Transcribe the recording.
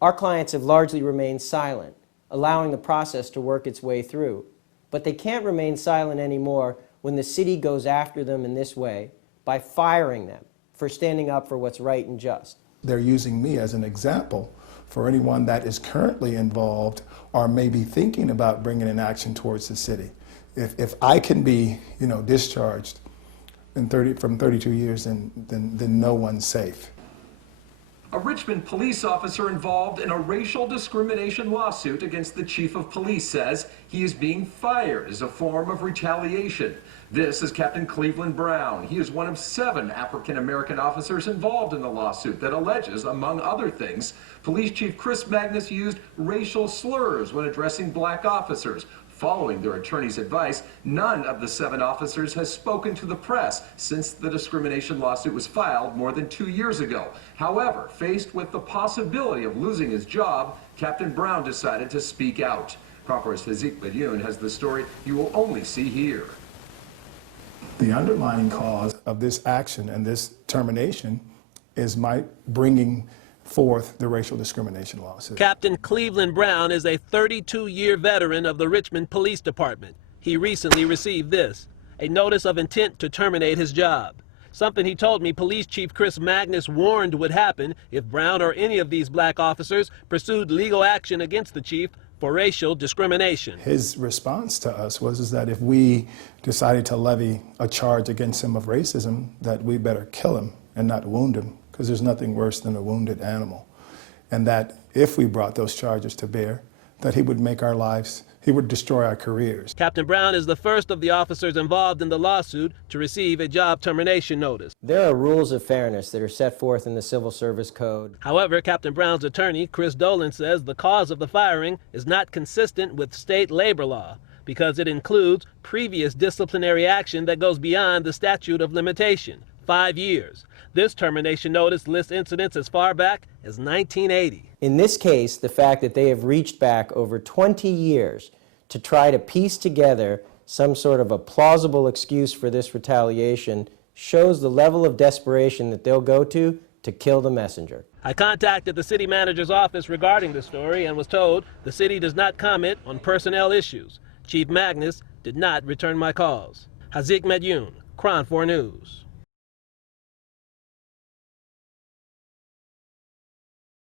Our clients have largely remained silent, allowing the process to work its way through. But they can't remain silent anymore when the city goes after them in this way by firing them for standing up for what's right and just. They're using me as an example for anyone that is currently involved or maybe thinking about bringing an action towards the city. If I can be, discharged from 32 years, then no one's safe. A Richmond police officer involved in a racial discrimination lawsuit against the chief of police says he is being fired as a form of retaliation. This is Captain Cleveland Brown. He is one of 7 African-American officers involved in the lawsuit that alleges, among other things, Police Chief Chris Magnus used racial slurs when addressing black officers. Following their attorney's advice, none of the 7 officers has spoken to the press since the discrimination lawsuit was filed more than 2 years ago. However, faced with the possibility of losing his job, Captain Brown decided to speak out. Crawford's THEREIN has the story you will only see here. The underlying cause of this action and this termination is my bringing forth the racial discrimination lawsuit. Captain Cleveland Brown is a 32-year veteran of the Richmond Police Department. He recently received this, a notice of intent to terminate his job. Something he told me Police Chief Chris Magnus warned would happen if Brown or any of these black officers pursued legal action against the chief for racial discrimination. His response to us was that if we decided to levy a charge against him of racism, that we better kill him and not wound him, because there's nothing worse than a wounded animal. And that if we brought those charges to bear, that he would make our lives, he would destroy our careers. Captain Brown is the first of the officers involved in the lawsuit to receive a job termination notice. There are rules of fairness that are set forth in the Civil Service Code. However, Captain Brown's attorney, Chris Dolan, says the cause of the firing is not consistent with state labor law because it includes previous disciplinary action that goes beyond the statute of limitation, 5 years. This termination notice lists incidents as far back as 1980. In this case, the fact that they have reached back over 20 years to try to piece together some sort of a plausible excuse for this retaliation shows the level of desperation that they'll go to kill the messenger. I contacted the city manager's office regarding the story and was told the city does not comment on personnel issues. Chief Magnus did not return my calls. THEREIN, Cron 4 News.